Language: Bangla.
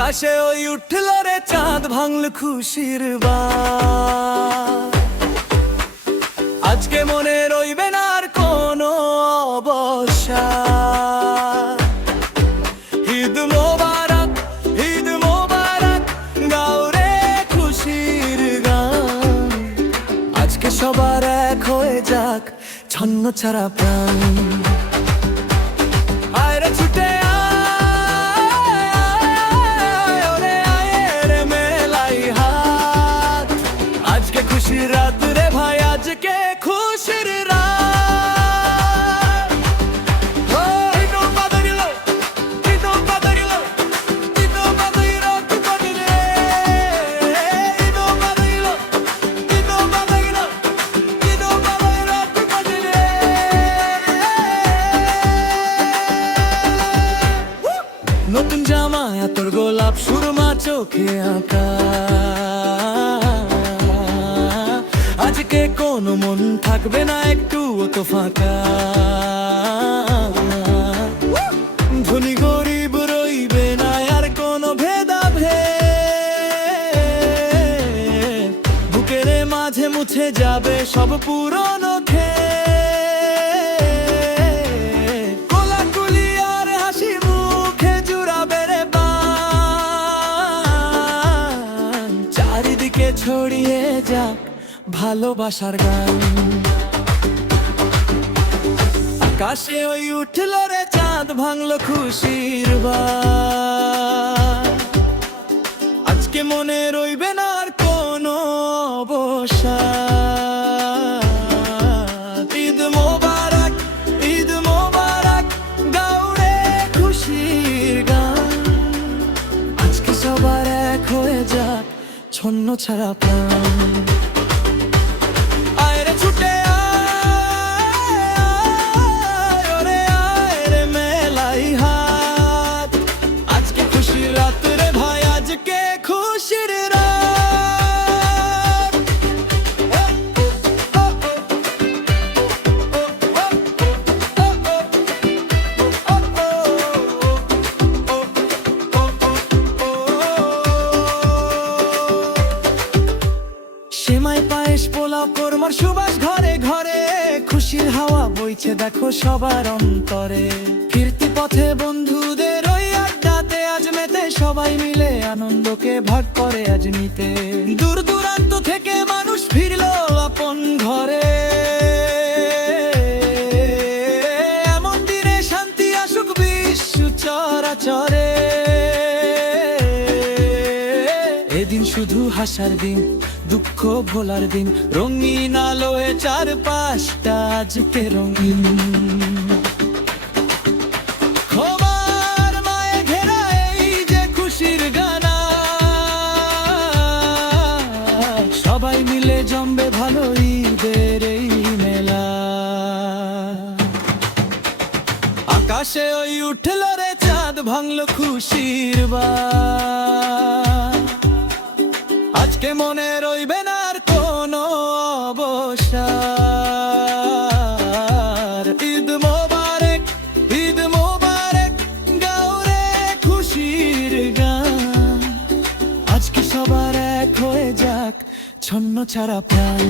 আকাশে ওই উঠল রে চাঁদ, ভাঙল খুশির বাঁধ। আজকে মনে রইবে না আর কোনো অবসাদ। ঈদ মোবারক, ঈদ মোবারক, গাও রে খুশির গান। আজকে সবার এক হয়ে যাক ছন্ন ছাড়া প্রাণ। আয় রে ছুটে আয়, ওরে আয় রে মেলাই হাত। আজকে খুশির রাত রে ভাই, আজকে খুশির রাত। ও ঈদ বাদরিলো, ঈদ বাদরিলো, ঈদ বাদরিলো বাদরে। ঈদ বাদরিলো, ঈদ বাদরিলো, ঈদ বাদরিলো বাদরে। নতুন জামা তোর গোলাপ সুরমা চোখে আঁকা। আজকে কোনো মন থাকবে না একটু তো ফাঁকা। ধনী গরিব রইবে না আর কোনো ভেদাভেদ। বুকের মাঝে মুছে যাবে সব পুরনো খেদ। কোলাকুলি আর হাসি মুখে জুড়াবে রে বান। চারিদিকে ছড়িয়ে যাক ভালোবাসার গান। আকাশে ওই উঠল রে চাঁদ, ভাঙল খুশির বাঁধ। আজকে মনে রইবে না আর কোনো অবসাদ। ঈদ মোবারক, ঈদ মোবারক, গাও রে খুশির গান। আজকে সবার এক হয়ে যাক ছন্ন ছাড়া প্রাণ। আয় রে ছুটে আয়, ওরে আয় রে মেলাই হাত। আজকে খুশির রাত রে ভাই, আজকে খুশির রাত। সেমাই পায়েস পোলাও কোরমার সুবাস ঘরে ঘরে। খুশির হাওয়া বইছে দেখো সবার অন্তরে। ফিরতি পথে বন্ধুদের ওই আড্ডাতে আজ মেতে। সবাই মিলে আনন্দকে ভাগ করে আজ নিতে। দূর দূরান্ত থেকে মানুষ ফিরলো আপন ঘরে। এমন দিনে শান্তি আসুক বিশ্ব চরাচরে। এদিন শুধু হাসার দিন, দুঃখ ভোলার দিন। রঙিন আলোয় চারপাশটা আজকে রঙিন। ক্ষমার মায়ে ঘেরা এই যে খুশির গানা। সবাই মিলে জমবে ভালো ঈদের এই মেলা। আকাশে ওই উঠল রে চাঁদ, ভাঙল খুশির বাঁধ। আজকে মনে রইবে না আর কোনো অবসাদ। ঈদ মোবারক, ঈদ মোবারক, গাও রে খুশির গান। আজকে সবার এক হয়ে যাক ছন্ন ছাড়া প্রাণ।